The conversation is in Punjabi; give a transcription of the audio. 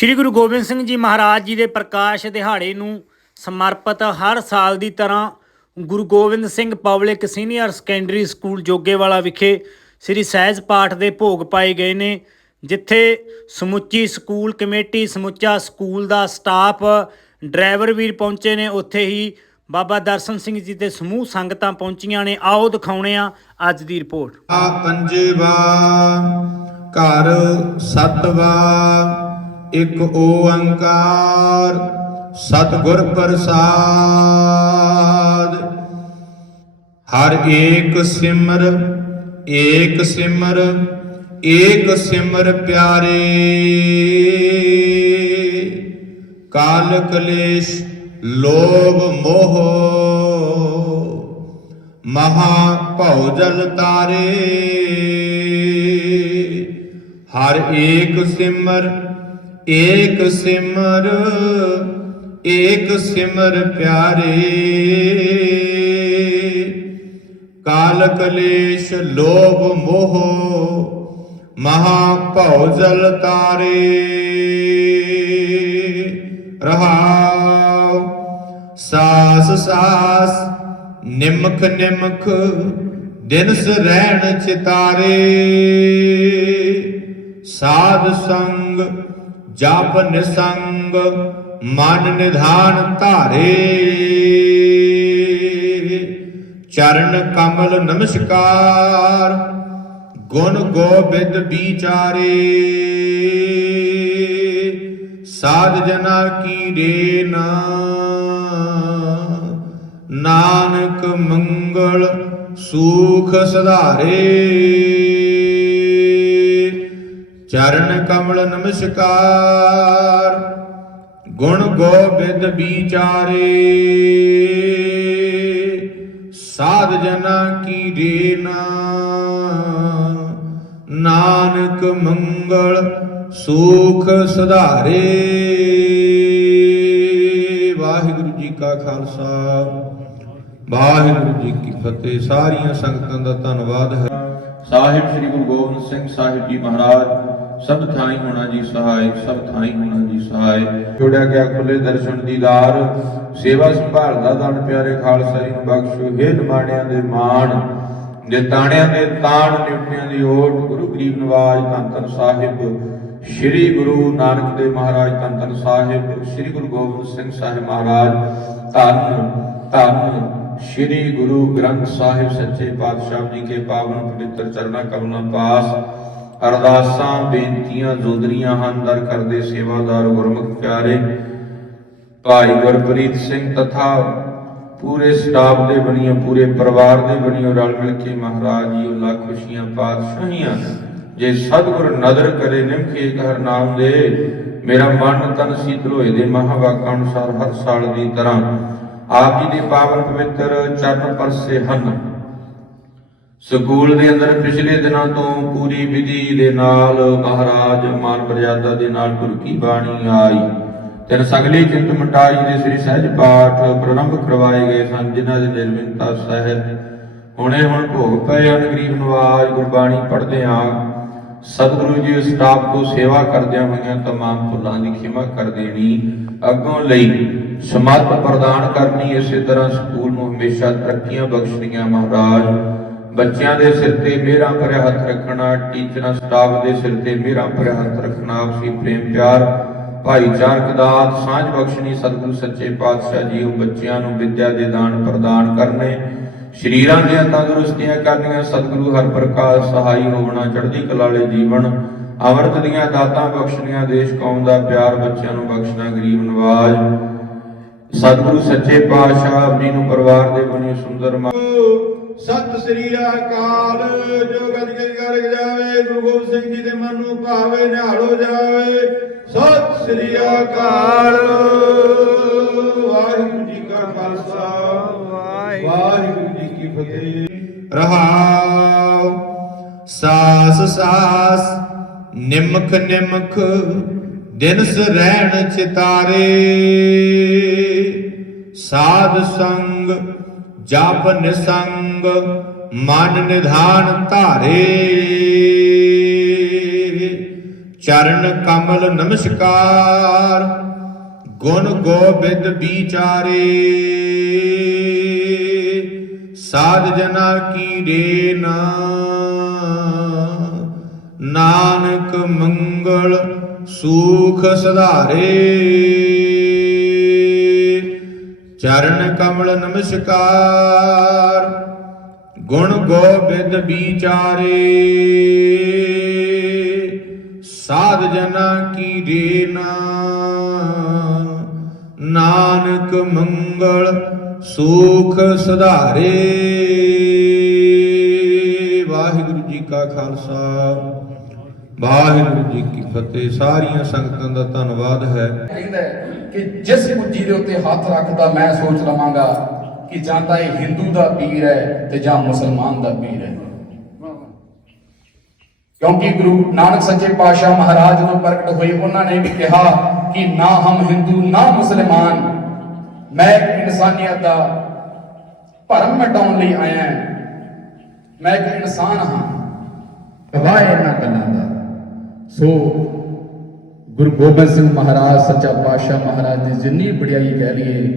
ਸ੍ਰੀ ਗੁਰੂ ਗੋਬਿੰਦ ਸਿੰਘ ਜੀ ਮਹਾਰਾਜ ਜੀ ਦੇ ਪ੍ਰਕਾਸ਼ ਦਿਹਾੜੇ ਨੂੰ ਸਮਰਪਿਤ ਹਰ ਸਾਲ ਦੀ ਤਰ੍ਹਾਂ Guru Gobind Singh public senior secondary school Jogewala ਵਿਖੇ ਸ੍ਰੀ ਸਹਿਜ ਪਾਠ ਦੇ ਭੋਗ ਪਾਏ ਗਏ ਨੇ, ਜਿੱਥੇ ਸਮੁੱਚੀ ਸਕੂਲ ਕਮੇਟੀ, ਸਮੁੱਚਾ ਸਕੂਲ ਦਾ ਸਟਾਫ, ਡਰਾਈਵਰ ਵੀਰ ਪਹੁੰਚੇ ਨੇ। ਉੱਥੇ ਹੀ ਬਾਬਾ ਦਰਸ਼ਨ ਸਿੰਘ ਜੀ ਤੇ ਸਮੂਹ ਸੰਗਤਾਂ ਪਹੁੰਚੀਆਂ ਨੇ। ਆਓ ਦਿਖਾਉਣੇ ਆ ਅੱਜ ਦੀ ਰਿਪੋਰਟ। ਆ ਪੰਜਵਾ, ਘਰ ਸਤਵਾ ਇੱਕ ਓੰਕਾਰ ਸਤਿਗੁਰ ਪ੍ਰਸਾਦ। ਹਰ ਏਕ ਸਿਮਰ ਏਕ ਸਿਮਰ ਏਕ ਸਿਮਰ ਪਿਆਰੇ। ਕਾਲ ਕਲੇਸ਼, ਲੋਭ ਮੋਹ, ਮਹਾ ਭਉ ਜਲ ਤਾਰੇ। ਹਰ ਏਕ ਸਿਮਰ ਏਕ ਸਿਮਰ ਏਕ ਸਿਮਰ ਪਿਆਰੇ। ਕਾਲ ਕਲੇਸ਼ ਲੋਭ ਮੋਹ, ਮਹਾ ਭਉ ਜਲ ਤਾਰੇ। ਰਹਾਉ, ਸਾਸ ਸਾਸ, ਨਿਮਖ ਨਿਮਖ, ਦਿਨਸ ਰਹਿਣ ਚਿਤਾਰੇ। ਸਾਧ ਸੰਗ ਜਪ ਨਿਸੰਗ, ਮਨ ਨਿਧਾਨ ਧਾਰੇ। ਚਰਨ ਕਮਲ ਨਮਸਕਾਰ, ਗੁਣ ਗੋਬਿੰਦ ਵਿਚਾਰੇ ਸਾਧ ਜਨਾ ਕੀ ਰੇਨ ਨਾਨਕ ਮੰਗਲ ਸੂਖ ਸਧਾਰੇ। ਚਰਨ ਕਮਲ ਨਮਸਕਾਰ, ਗੁਣ ਗੋਬਿੰਦ ਵਿਚਾਰੇ। ਸਾਧ ਜਨਾ ਕੀ ਰੇਨਾ ਨਾਨਕ ਮੰਗਲ ਸੁਖ ਸੁਧਾਰੇ। ਵਾਹਿਗੁਰੂ ਜੀ ਕਾ ਖਾਲਸਾ, ਵਾਹਿਗੁਰੂ ਜੀ ਕੀ ਫਤਿਹ। ਸਾਰੀਆਂ ਸੰਗਤਾਂ ਦਾ ਧੰਨਵਾਦ ਹੈ। ਸਾਹਿਬ ਸ੍ਰੀ ਗੁਰੂ ਗੋਬਿੰਦ ਸਿੰਘ ਸਾਹਿਬ ਜੀ ਮਹਾਰਾਜ ਸਭ ਥਾਈ ਹੋਣਾ ਜੀ ਸਹਾਇ, ਸਭ ਥਾਈ ਹੋਣਾ ਜੀ ਸਹਾਇ। ਜੋੜਿਆ ਗਿਆ ਖੁੱਲੇ ਦਰਸ਼ਨ ਦੀਦਾਰ ਸੇਵਾ ਸੰਭਾਲ ਦਾ ਦਾਨ ਪਿਆਰੇ ਖਾਲਸਾ ਜੀ ਨੂੰ ਬਖਸ਼ੋ। ਹੇ ਨਿਮਾਣਿਆਂ ਦੇ ਮਾਣ ਜੇ ਤਾਣਿਆਂ ਦੇ ਤਾਣ ਨਿਉਟਿਆਂ ਦੀ ਓਟ। ਗੁਰੂ ਗਰੀਬ ਨਵਾਜ ਧੰਨ ਧੰਨ ਸਾਹਿਬ, ਸ੍ਰੀ ਗੁਰੂ ਨਾਨਕ ਦੇਵ ਮਹਾਰਾਜ ਧੰਨ ਧੰਨ ਸਾਹਿਬ, ਸ੍ਰੀ ਗੁਰੂ ਗੋਬਿੰਦ ਸਿੰਘ ਸਾਹਿਬ ਮਹਾਰਾਜ ਧੰਨ ਧੰਨ। ਸ੍ਰੀ ਗੁਰੂ ਗ੍ਰੰਥ ਸਾਹਿਬ ਸੱਚੇ ਪਾਤਸ਼ਾਹ ਜੀ ਕੇ ਪਾਵਨ ਪਵਿੱਤਰ ਚਰਨਾਂ ਕਮਲਾਂ ਪਾਸ। ਅਰਦਾਸਾਂ, ਬੇਨਤੀਆਂ, ਜੋਦਰੀਆਂ ਹਨ, ਦਰ ਕਰਦੇ ਸੇਵਾਦਾਰ, ਗੁਰਮੁਖ ਪਿਆਰੇ। ਭਾਈ ਗੁਰਪ੍ਰੀਤ ਸਿੰਘ ਤਥਾ ਪੂਰੇ ਸਟਾਫ ਦੇ ਬਣੀਆਂ, ਪੂਰੇ ਪਰਿਵਾਰ ਦੇ ਬਣੀਆਂ, ਰਲ ਮਿਲ ਕੇ ਮਹਾਰਾਜ ਜੀ ਉਹ ਲੱਖ ਖੁਸ਼ੀਆਂ, ਪਾਤਸ਼ਾਹੀਆਂ। ਜੇ ਸਤਿਗੁਰ ਨਦਰ ਕਰੇ ਨਿਮਕੇ ਹਰ ਨਾਮ ਦੇ, ਮੇਰਾ ਮਨ ਤਨ ਸੀਤਲ ਹੋਏ ਦੇ ਮਹਾਵਾਕਾਂ ਅਨੁਸਾਰ ਹਰ ਸਾਲ ਦੀ ਤਰ੍ਹਾਂ। ਆਪ ਜੀ ਦੇ ਪਾਵਨ ਪਵਿੱਤਰ ਚਰਨ ਪਰਸੇ ਹਨ। ਸਕੂਲ ਦੇ ਅੰਦਰ ਪਿਛਲੇ ਦਿਨਾਂ ਤੋਂ ਪੂਰੀ ਵਿਧੀ ਦੇ ਨਾਲ ਮਹਾਰਾਜ ਮਾਨ ਪ੍ਰਜਾਤਾ ਦੇ ਨਾਲ ਗੁਰੂ ਬਾਣੀ ਆਈ। ਤਿੰਨ ਸਗਲੀ ਚਿੰਤ ਮਟਾਈ ਦੇ ਸ੍ਰੀ ਸਹਿਜ ਪਾਠ ਪ੍ਰਾਰੰਭ ਕਰਵਾਏ ਗਏ ਸਨ, ਜਿਨ੍ਹਾਂ ਦੇ ਨਿਰਮਿੰਤਾ ਸਹਿਤ ਹੁਣੇ ਹੁਣ ਭੋਗ ਪਏ ਹਨ, ਗਰੀਬ ਨਵਾਜ, ਗੁਰਬਾਣੀ ਪੜ੍ਹਦੇ ਆ ਸਤਿਗੁਰੂ ਜੀ ਸਟਾਫ ਕੋ ਸੇਵਾ ਕਰਦਿਆਂ ਹੋਈਆਂ ਤਮਾਮ ਫੁੱਲਾਂ ਦੀ ਖਿਮਾ ਕਰ ਦੇਣੀ, ਅੱਗੋਂ ਲਈ ਸਮਾਤ ਪ੍ਰਦਾਨ ਕਰਨੀ, ਇਸੇ ਤਰ੍ਹਾਂ ਸਕੂਲ ਨੂੰ ਹਮੇਸ਼ਾ ਤਰੱਕੀਆਂ ਬਖਸ਼ਣੀਆਂ ਮਹਾਰਾਜ। ਬੱਚਿਆਂ ਦੇ ਸਿਰ ਤੇ ਮਿਹਰਾਂ ਭਰਿਆ ਹੱਥ ਰੱਖਣਾ ਟੀਚਰਾਂ ਸਟਾਫ ਦੇ ਸਿਰ ਤੇ ਮਿਹਰਾਂ ਭਰਿਆ ਹੱਥ ਰੱਖਣਾ, ਆਪਸੀ ਪ੍ਰੇਮ ਪਿਆਰ, ਭਾਈਚਾਰਕ ਦਾਤ, ਸਾਂਝ ਬਖਸ਼ਣੀ, ਸਤਿਗੁਰੂ, ਸੱਚੇ ਪਾਤਸ਼ਾਹ ਜੀ, ਉਹ ਬੱਚਿਆਂ ਨੂੰ ਵਿੱਦਿਆ ਦੇ ਦਾਨ ਪ੍ਰਦਾਨ ਕਰਨੇ। ਸ਼ਰੀਰਾਂ ਦੀਆਂ ਤੰਦਰੁਸਤੀਆਂ ਕਰਨੀਆਂ, ਸਤਿਗੁਰੂ ਹਰ ਪ੍ਰਕਾਰ ਸਹਾਈ ਹੋਵਣਾ, ਚੜ੍ਹਦੀ ਕਲਾ ਵਾਲੇ ਜੀਵਨ, ਅਮਰਤ ਦੀਆਂ ਦਾਤਾਂ ਬਖਸ਼ਣੀਆਂ, ਦੇਸ਼ ਕੌਮ ਦਾ ਪਿਆਰ ਬੱਚਿਆਂ ਨੂੰ ਬਖਸ਼ਣਾ, ਗਰੀਬ ਨਵਾਜ। ਸਤਿਗੁਰੂ ਸੱਚੇ ਪਾਤਸ਼ਾਹ ਜੀ ਨੂੰ ਪਰਿਵਾਰ ਦੇ ਬਣੀ ਸੁੰਦਰ ਮਾ ਸਤਿ ਸ੍ਰੀ ਅਕਾਲ। ਜੋ ਗਦ ਗਦ ਕਰ ਜਾਵੇ, ਗੁਰੂ ਗੋਬਿੰਦ ਸਿੰਘ ਜੀ ਦੇ ਮਨ ਨੂੰ ਭਾਵੇ, ਨਿਹਾਲ ਜਾਵੇ। ਸਤਿ ਸ੍ਰੀ ਅਕਾਲ। ਵਾਹਿਗੁਰੂ ਜੀ ਕਾ ਖਾਲਸਾ। ਵਾਹਿਗੁਰੂ ਜੀ ਕੀ ਫਤਿਹ। ਰਹਾਉ ਸਾਸ ਸਾਸ ਨਿਮਖ ਨਿਮਖ ਦਿਨਸ ਰਹਿਣ ਚਿਤਾਰੇ, ਸਾਧ ਸੰਗ, ਜਪ ਨਿਸੰਗ, ਮਨ ਨਿਧਾਨ ਧਾਰੇ। ਚਰਨ ਕਮਲ ਨਮਸਕਾਰ, ਗੁਣ ਗੋਬਿੰਦ ਵਿਚਾਰੇ। ਸਾਧ ਜਨਾ ਕੀ ਰੇਨ ਨਾਨਕ ਮੰਗਲ ਸੂਖ ਸਧਾਰੇ। ਚਰਨ ਕਮਲ ਨਮਸਕਾਰ, ਗੁਣ ਗੋਬਿੰਦ ਵਿਚਾਰੇ। ਸਾਧ ਜਨਾ ਕੀ ਰੇਨਾ ਨਾਨਕ ਮੰਗਲ ਸੂਖ ਸੁਧਾਰੇ। ਵਾਹਿਗੁਰੂ ਜੀ ਕਾ ਖਾਲਸਾ। ਵਾਹਿਗੁਰੂ ਜੀ ਕੀ ਫਤਿਹ। ਸਾਰੀਆਂ ਸੰਗਤਾਂ ਦਾ ਧੰਨਵਾਦ ਹੈ। ਕਹਿੰਦਾ ਕਿ ਜਿਸ ਪੁੱਜੀ ਦੇ ਉੱਤੇ ਹੱਥ ਰੱਖਦਾ ਮੈਂ ਸੋਚ ਲਵਾਂਗਾ ਕਿ ਜਾਂ ਤਾਂ ਇਹ ਹਿੰਦੂ ਦਾ ਪੀਰ ਹੈ ਤੇ ਜਾਂ ਮੁਸਲਮਾਨ ਦਾ ਪੀਰ ਹੈ। ਕਿਉਂਕਿ ਗੁਰੂ ਨਾਨਕ ਸੱਚੇ ਪਾਤਸ਼ਾਹ ਮਹਾਰਾਜ ਜਦੋਂ ਪ੍ਰਗਟ ਹੋਏ, ਉਹਨਾਂ ਨੇ ਵੀ ਕਿਹਾ ਕਿ ਨਾ ਹਮ ਹਿੰਦੂ, ਨਾ ਮੁਸਲਮਾਨ। ਮੈਂ ਇੱਕ ਇਨਸਾਨੀਅਤ ਦਾ ਭਰਮ ਮਿਟਾਉਣ ਲਈ ਆਇਆ। ਮੈਂ ਇੱਕ ਇਨਸਾਨ ਹਾਂ। ਗਵਾਹ ਇਹਨਾਂ ਗੱਲਾਂ ਦਾ। ਸੋ ਗੁਰੂ ਗੋਬਿੰਦ ਸਿੰਘ ਮਹਾਰਾਜ ਸੱਚਾ ਪਾਤਸ਼ਾਹ ਮਹਾਰਾਜ ਦੀ ਜਿੰਨੀ ਵਡਿਆਈ ਕਹਿ ਲਈਏ